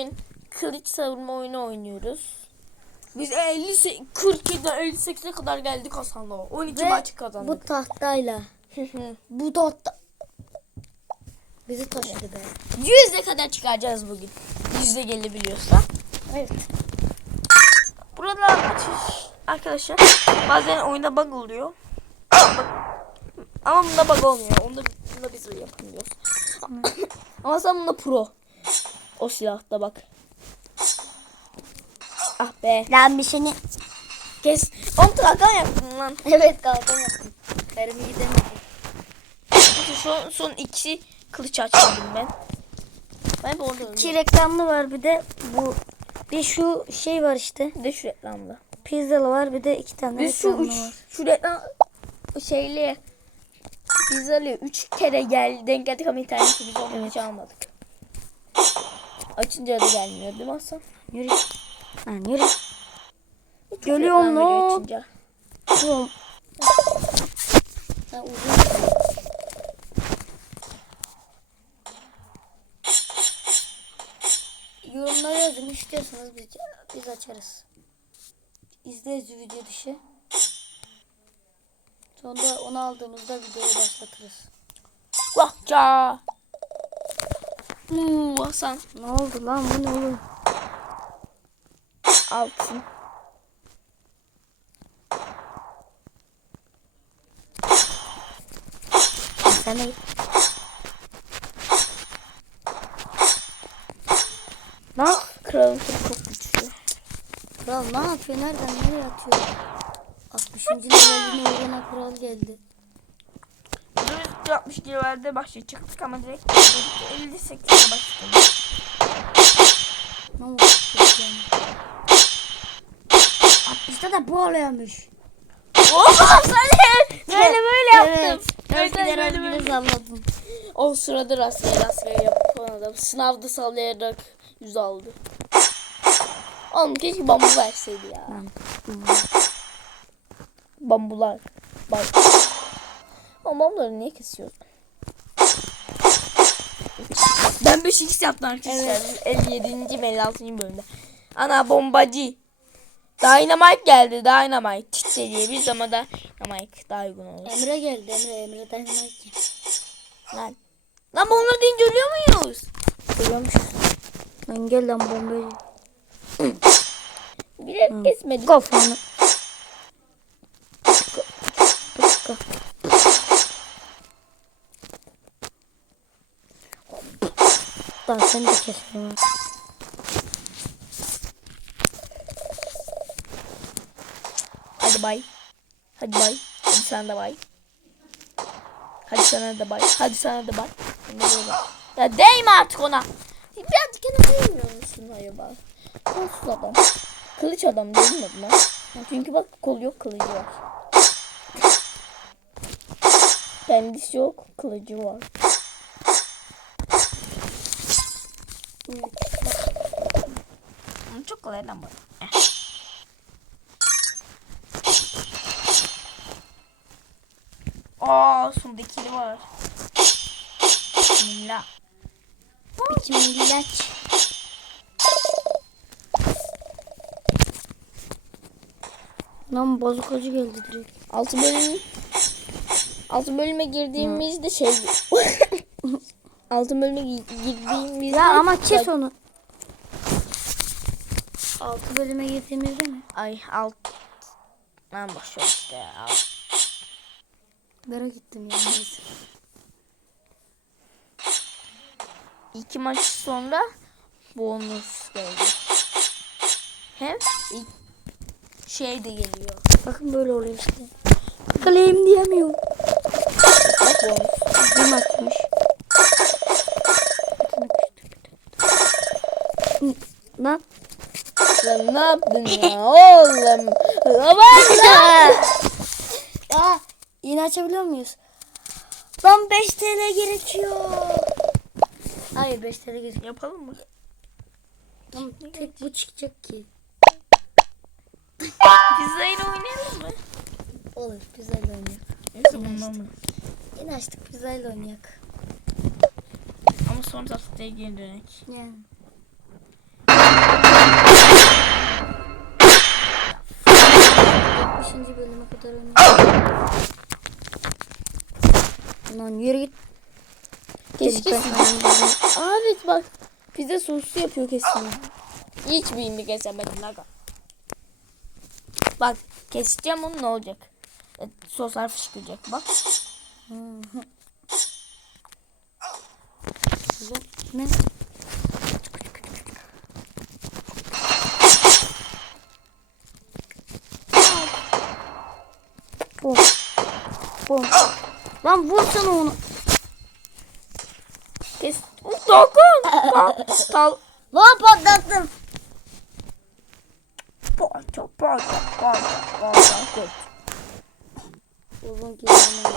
bugün kılıç savurma oyunu oynuyoruz. Biz 50 47'den 58'e kadar geldik Hasan'la. 12 Ve maç Bu kazandık. tahtayla. Bu tahta. Bizi taşıdı be. 100'e kadar çıkaracağız bugün. 100'e gelebiliyorsa. Evet. Burada açış arkadaşlar bazen oyunda bug oluyor. Ama bunda bug olmuyor. Onda, bunda biz yapamıyoruz. Ama sen bunda pro. O silahta bak. Ah be. Lan bir seni. Kes. Onu kalkan yaptın lan. Evet kalkan yaptım. Karımı gidemedim. Son, son iki kılıç açmadım ben. Ben de orada. İki reklamlı var bir de bu. Bir şu şey var işte. Bir de şu reklamda. Pizzalı var bir de iki tane Biz şu reklamlı üç, var. şu reklam şeyli öyle üç kere gel denk geldik ama interneti biz onu hiç almadık. Açınca da gelmiyor değil mi Hasan? Yürü. Lan yürü. Veriyor lan. Tamam. Ha, uzun. Yorumlara yazın istiyorsanız biz, biz açarız. İzleriz video dışı. Sonra onu aldığımızda videoyu başlatırız. Vahca. Uuu Hasan Ne oldu lan bu ne oğlum? altın. Sen ne? Lan kralın sırtı çok güçlü. Kral ne yapıyor? Nereden nereye atıyor? 60. leveline uğruna kral geldi. Biz 60 kilolerde başa çıktık ama direkt 58'e başladık. Ne oldu? 60'ta da bu oluyormuş. Oha sen böyle böyle yaptım. Evet. Rastgele rastgele salladım. O sırada rastgele rastgele yapan adam sınavda sallayarak yüz aldı. Oğlum keşke bambu verseydi ya. Bambular. Bak. Ama bambuları niye kesiyorsun? Ben 5x yaptım arkadaşlar. 57. mi 56. bölümde. Ana bombacı. Dynamite geldi. Dynamite. Çit diye biz ama da Dynamite daha uygun olur. Emre geldi Emre. Emre Dynamite. Lan. Lan bunları deyince ölüyor muyuz? Görüyormuş. Lan gel lan bombayı. Bilerek kesmedim. Kafanı. Daha seni de keserim. ha. Hadi bay. Hadi bay. Hadi sana da bay. Hadi sana da bay. Hadi sana da bay. Ya değme artık ona. Birazcık yana değmiyor musun acaba? Kolsuz adam. Kılıç adam değil mi? Ha, Çünkü bak kol yok kılıcı var. Kendisi yok kılıcı var. Çok kolay lan bu. Aa sonunda ikili var. Bismillah. Biçim ilaç. Lan bozukacı geldi direkt. Altı bölüm altı bölüme girdiğimizde şey altı bölüme gi- girdiğimizde Ya ama kes onu. Altı bölüme girdiğimizde mi? ay alt ben boş ver işte ya. Alt. Merak ettim. İki maç sonra bonus geldi. Hem ilk şey de geliyor. Bakın böyle oluyor işte. Kaleyim diyemiyorum. Bak bonus. Bir maçmış. Lan. Sen ne yaptın ya oğlum? Aman ya. Aa, yine açabiliyor muyuz? Lan 5 TL gerekiyor. Hayır 5 TL gerekiyor. Yapalım mı? Lan tek bu çıkacak ki. Pizzayla oynayalım mı? Olur pizzayla oynayak. Yoksa bundan mı? Yine açtık pizzayla oynayak. Ama sonra tahtaya geri dönek. Yani. Kadar oynuyorum. Lan yürü git. Keşke Abi bak pizza soslu yapıyor kesin. Hiç bilmi kesemedim aga. Bak keseceğim onu ne olacak? E, soslar fışkıracak bak. Ne? Bom. Bom. Lan vursana onu. Kes. Dokun. Bak. Tal. Lan patlattım. Parça parça parça parça. Uzun kelime.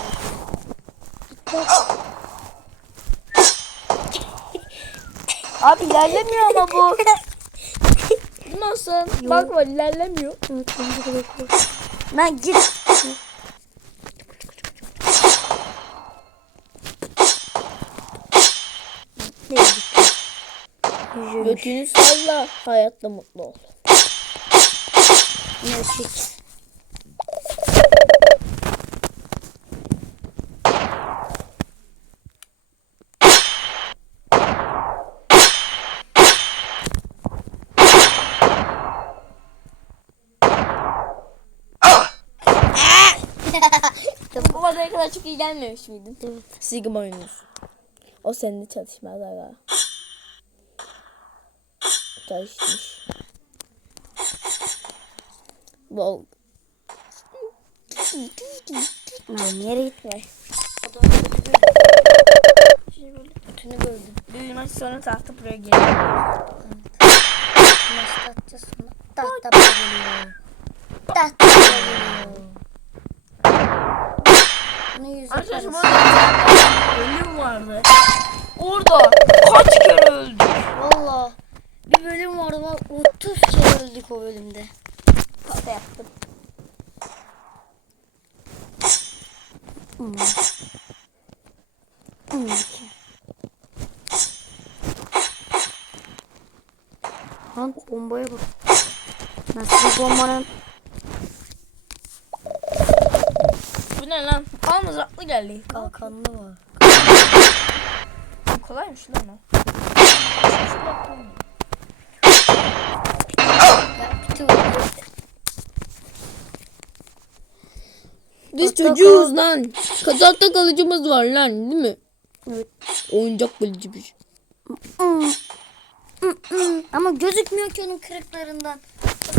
Abi ilerlemiyor ama bu. Nasıl? Bak var ilerlemiyor. Lan git. Ne git? Yürü. Götünü salla. Hayatta mutlu ol. Çek? Bu kadar çok iyi gelmemiş miydin? Evet. Sigma oynuyorsun. O seninle çalışmaz aga. Çalışmış. Bol. Lan yere gitme. Bütünü gördüm. Bir maç sonra tahta buraya geliyor. Nasıl atacağız sonra? Tahta geliyor. Tahta geliyor. Bunu yüz Arkadaşlar yaparız. burada ölüm vardı. Orada kaç kere öldük. Valla. Bir bölüm vardı bak 30 kere öldük o bölümde. Tahta yaptım. Hmm. Hmm. Lan bombaya bak. Nasıl bir bombanın Bu ne lan? Al mızraklı geldi. kalkanlı var. Kolaymış lan o. Tık Biz Tahta çocuğuz lan. Kazakta kalıcımız var lan değil mi? Evet. Oyuncak kalıcı bir şey. Ama gözükmüyor ki onun kırıklarından.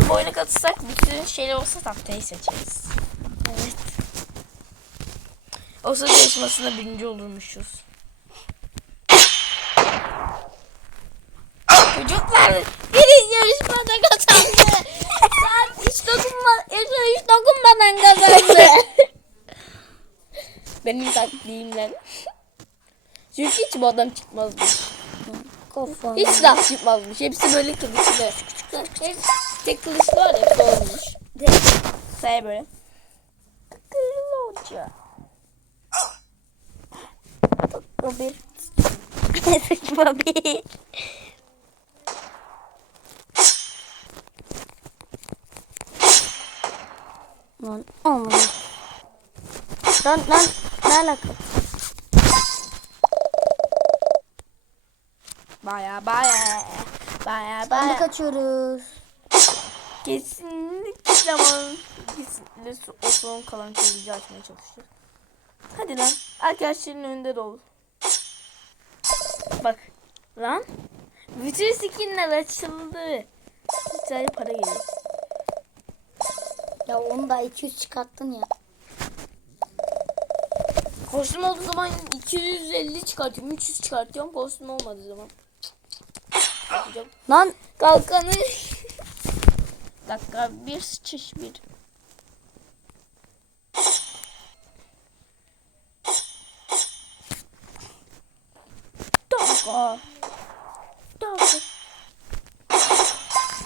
Bu oyuna katılsak bütün şeyler olsa tahtayı seçeriz. Evet. O sırada yarışmasında birinci olurmuşuz. Çocuklar biri yarışmada kazandı. Sen hiç dokunma, hiç dokunmadan kazandı. Benim taktiğimle. Çünkü hiç bu adam çıkmazmış. Kafam. Hiç silah çıkmazmış. Hepsi böyle kılıçlı. Hepsi tek kılıçlı var hepsi olmuş. Say böyle. Kılıç. O bir. Sıçma Lan olmadı. Lan lan ne alaka? Baya baya. Baya de baya. kaçıyoruz. Kesinlikle ama kesinlikle o son kalan kılıcı açmaya çalışacak. Hadi lan. Arkadaşların önünde dolu. Bak. Lan. Bütün skinler açıldı. Güzel para geliyor. Ya onu da 200 çıkarttın ya. Kostüm olduğu zaman 250 çıkartıyorum. 300 çıkartıyorum. Kostüm olmadığı zaman. Yapacağım. Lan Kalkanı. dakika bir sıçış bir. Dakika. Dakika.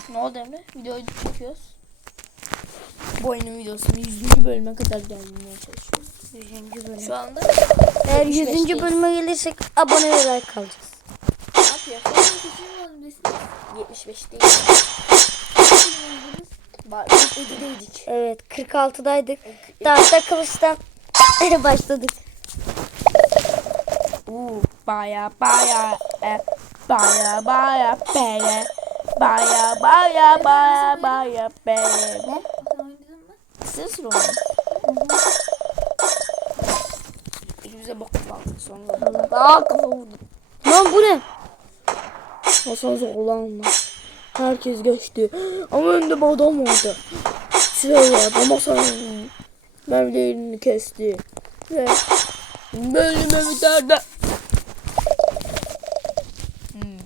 Ne oldu Emre? Videoyu çekiyoruz. Bu oyunun videosunu 100. bölüme kadar gelmeye çalışıyoruz. 100. bölüm. Şu anda Eğer 75 100. değil. bölüme gelirsek abone ve like kalacağız. ne yapıyor? 75 değil. Bak 47'deydik. Evet 46'daydık. Tahta kılıçtan başladık. Uuu baya baya e, baya baya beye baya baya baya baya beye Ne? Süre oynadık. Elimize bok kaldı sonra. Aa kafa vurdu. Lan bu ne? Hasan olan. Herkes geçti. Ama önde bir adam vardı. Silah vardı ama Hasan mermilerini kesti. Ve bölüme bitirdi. Hmm.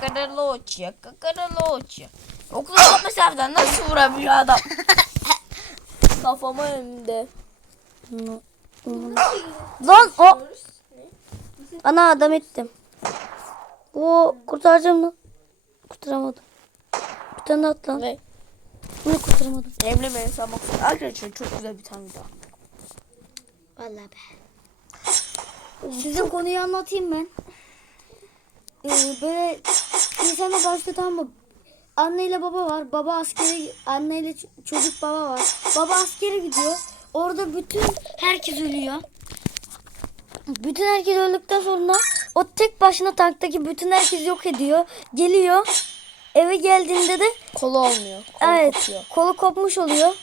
Kakaraloçya, kakaraloçya. O kadar mesafeden nasıl vurabiliyor adam? Kafama önünde. Lan o. Ana adam ettim. O kurtaracağım lan. Kurtaramadım. Bir tane at lan. Ve Bunu kurtaramadım. Emre beni sanmak Arkadaşlar çok güzel bir tane daha. Vallahi be. Size konuyu anlatayım ben. Ee, böyle insana başta tamam mı? Anne ile baba var. Baba askere, anne ile çocuk baba var. Baba askere gidiyor. Orada bütün herkes ölüyor. Bütün herkes öldükten sonra o tek başına tanktaki bütün herkes yok ediyor. Geliyor. Eve geldiğinde de Kolu olmuyor. Kolu evet kopuyor. kolu kopmuş oluyor.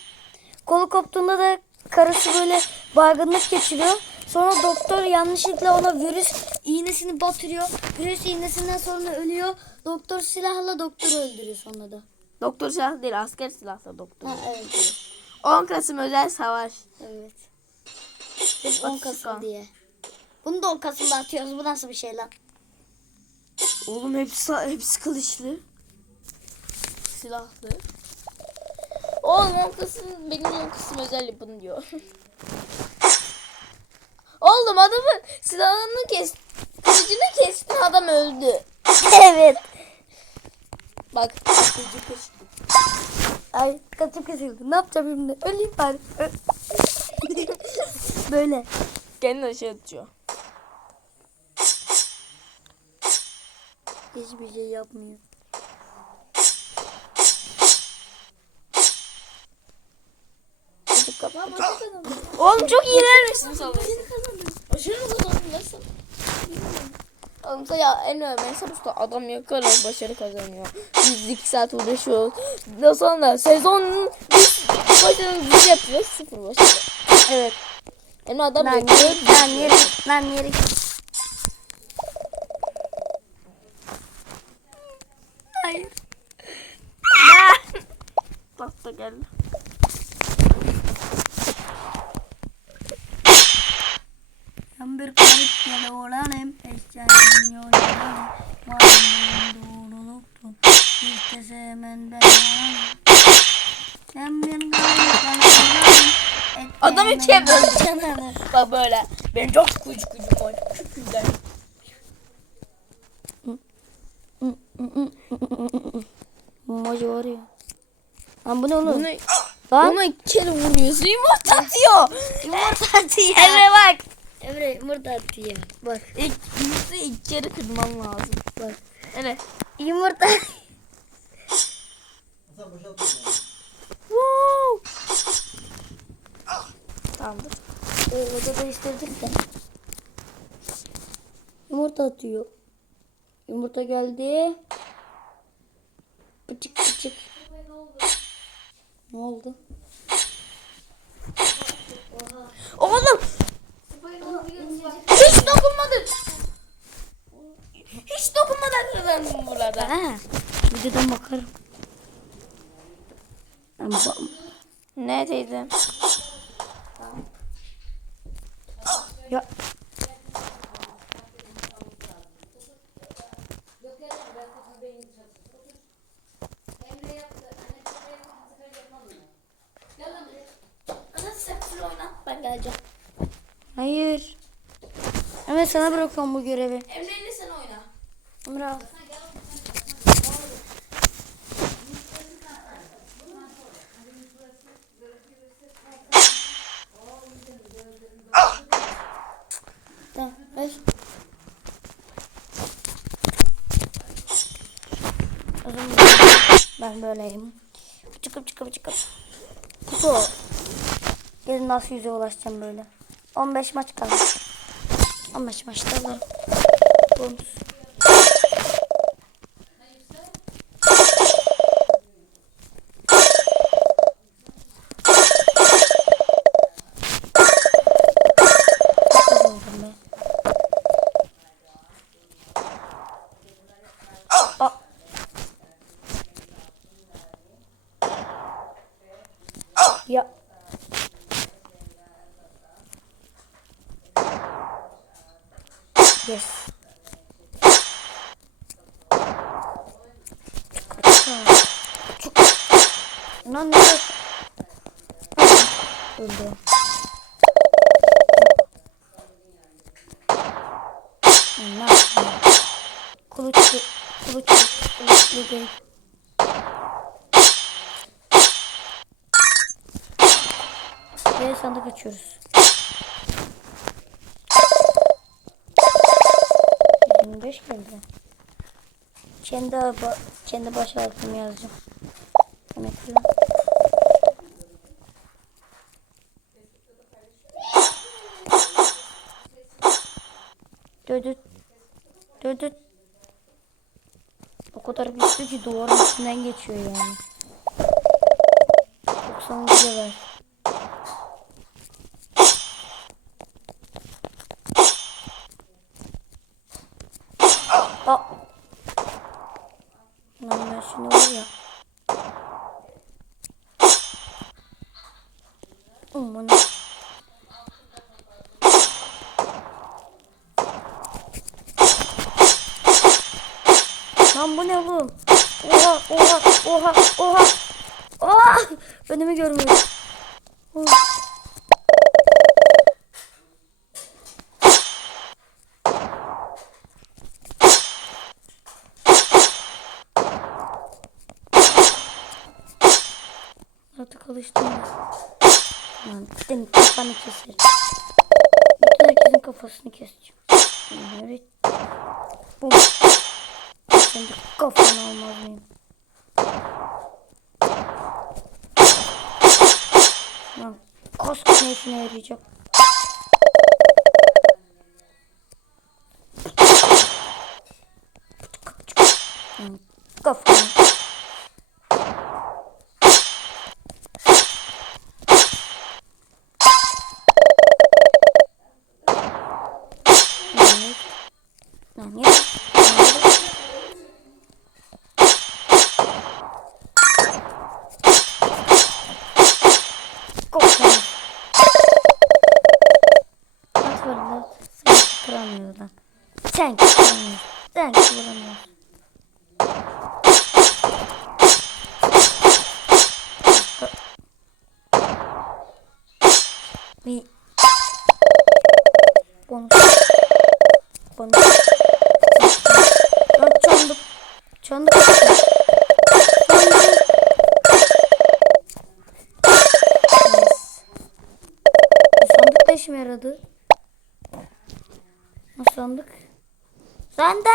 Kolu koptuğunda da karısı böyle baygınlık geçiriyor. Sonra doktor yanlışlıkla ona virüs iğnesini batırıyor. Virüs iğnesinden sonra ölüyor. Doktor silahla doktoru öldürüyor sonra da. Doktor silah değil asker silahla doktor. Ha evet. 10 Kasım özel savaş. Evet. Biz 10 Kasım diye. Bunu da 10 Kasım'da atıyoruz. Bu nasıl bir şey lan? Oğlum hepsi hepsi kılıçlı. Silahlı. Oğlum 10 Kasım benim 10 Kasım özel yapın diyor. Oğlum adamın silahını kes. Kılıcını kestin adam öldü. evet. Bak. Kılıcı kış. Ay katım kesildi. Ne yapacağım şimdi? Öleyim bari. Ö- Böyle. Kendini aşağı atıyor. Hiçbir şey yapmıyor. Oğlum çok iyilermişsin Aşırı kazandın nasıl? Ya en önemli savaşta adam yakarak başarı kazanıyor. Biz iki saat uğraşıyoruz. Daha sonra sezon başarımızı yapıyoruz. Sıfır başarı. Evet. Hem adam Lan yakıyor. lan yere, yapıyoruz. lan yere. Hayır. Tahta geldi. Böldü canını. Bak böyle. Benim çok kucuk kucuk var. Çok güzel. Emoji var ya. Lan bu ne oğlum? Bunu, Lan. bunu iki kere vuruyorsun. Yumurta atıyor. Yumurta atıyor. Emre bak. Emre yumurta atıyor. Bak. İlk yumurtayı iki kere kırman lazım. Bak. Evet. Yumurta. Wow. Tamamdır. Ee, Oda değiştirdik de. Yumurta atıyor. Yumurta geldi. Pıçık pıçık. Ne oldu? Oğlum. Hiç dokunmadın. Hiç dokunmadan kazandım burada. Ha, videodan bakarım. Ne teyze? ya Ana sen oyna. Ben geleceğim. hayır. Emre sana bırakıyorum bu görevi. Emre'yle sen oyna. Emre al. Tamam, ver. O zaman Ben böyleyim. Çıkıp çıkıp çıkıp. Kutu. Gelin nasıl yüze ulaşacağım böyle. 15 maç kaldı. 15 maçta var. Bonus. Kazandım be. Aa. Ya. Yes. Çok. Lan ne? Öldü. Ne yapayım? Kılıçlı, kılıçlı, kılıçlı değil. Ve sandık açıyoruz. 25 geldi. Kendi ba kendi baş altımı yazacağım. Emekli. Dödüt. Dödüt. O kadar güçlü ki duvarın içinden geçiyor yani. 90 level. Aa. Lan ben şimdi var ya. Aman. Lan bu ne oğlum? Oha oha oha oha. Oha! Önümü görmüyorum. Alıştım. Lan senin kafanı keserim. Bütün herkesin kafasını keseceğim. Evet. Bum. De kafanı almaz? Lan kask ne işine yarayacak? Kafanı. Evet. Lan ya. Kafanı. At var lan. Sen kıramıyor lan. Sen kıramıyorsun. Sen kıramıyorsun. Bir bonus. Bonus. Lan çandık. Çandık. Çandık. Yes. Bu sandık da işime yaradı. Nasıl sandık? Sandık.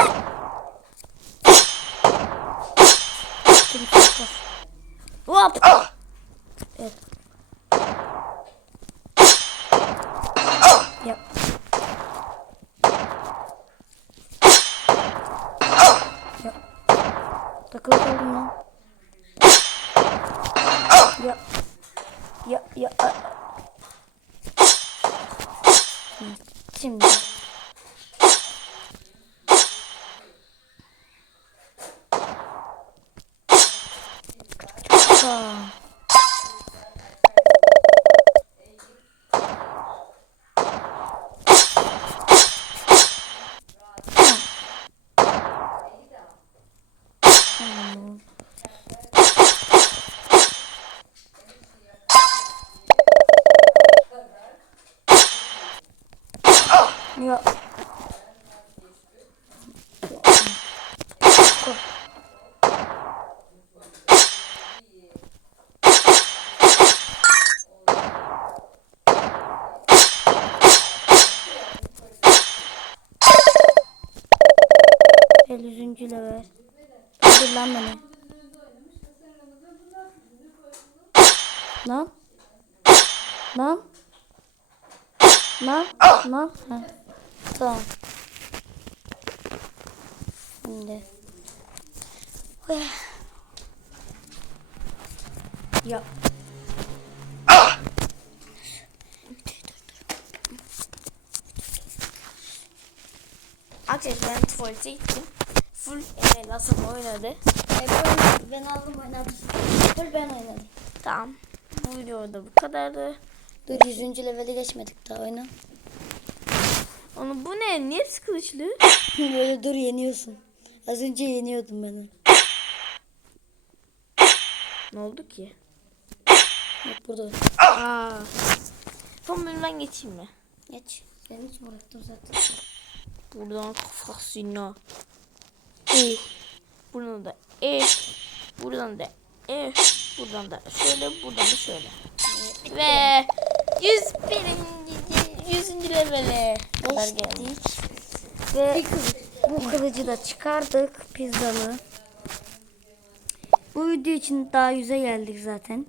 Dur, bir dakika. Hop. Evet. Yap. Yap. Takılı kaldım lan. Ya. Ya ya. a- Hı, Şimdi. Ha. Tamam. Ya. Level. Dur lan beni. Lan. Lan. Lan. Lan. Ha. Tamam. Şimdi. Ya. Arkadaşlar ben tuvalete gittim. Full Emel Hasan oynadı. E, ben, ben aldım oynadım. Dur ben oynadım. Tamam. Bu videoda bu kadardı. Dur 100. leveli geçmedik daha oyna. Onu bu ne? Niye kılıçlı? Böyle dur yeniyorsun. Az önce yeniyordum ben onu. Ne oldu ki? Bak burada. Aa. Son bölümden geçeyim mi? Geç. Benim için bıraktım zaten. Buradan kafasına. E. Buradan da E. Buradan da E. Buradan da şöyle, buradan da şöyle. Ve 101. 100. levele kadar geldik. Ve bu kılıcı da çıkardık pizzalı. Bu video için daha yüze geldik zaten.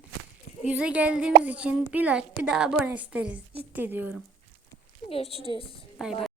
Yüze geldiğimiz için bir like bir daha abone isteriz. Ciddi diyorum. Görüşürüz. Bay bay.